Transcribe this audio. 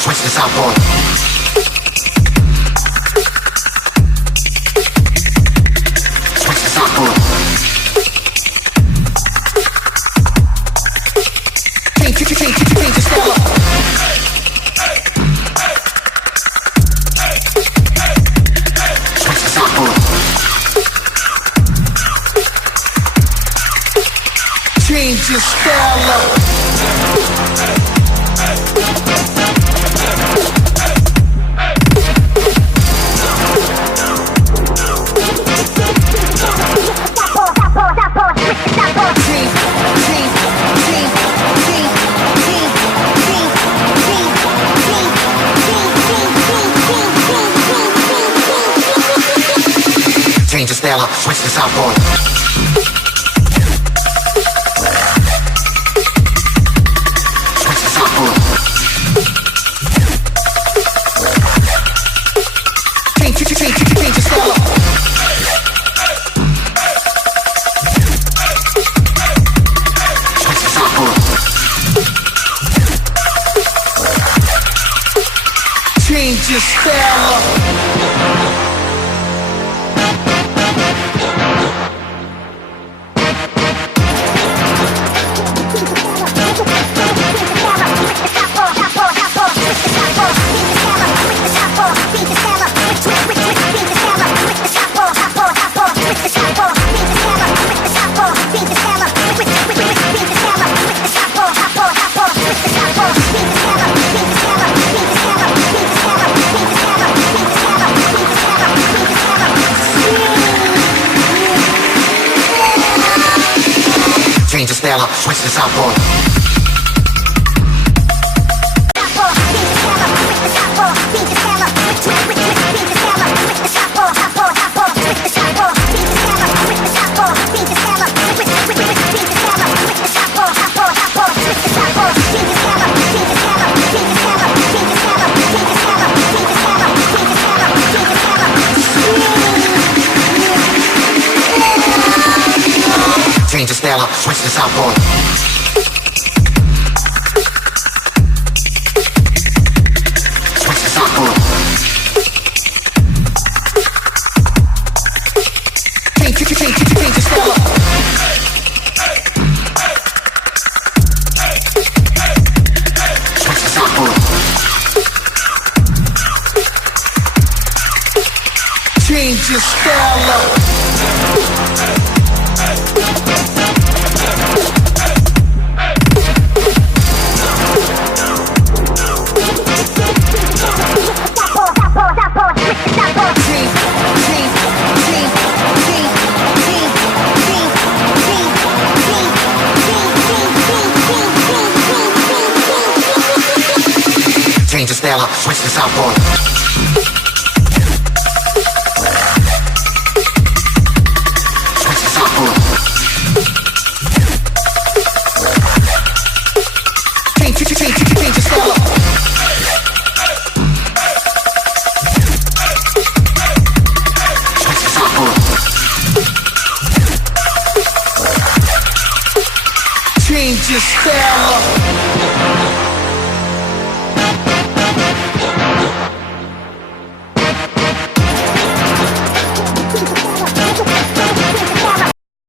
switch to southpaw. Switch to southpaw. Change your style up. Switch to southpaw. Change your style up. Change your style up, switch to southpaw. Switch to southpaw. Change your style up. Switch to southpaw. Change your style up. Change your style up, switch to southpaw. Change your style up, switch to southpaw. Switch to southpaw. Change your style up. Switch to southpaw. Change your style up. Change your style up, switch to southpaw. Switch to southpaw. Change your style up. Switch to southpaw. Change your style up.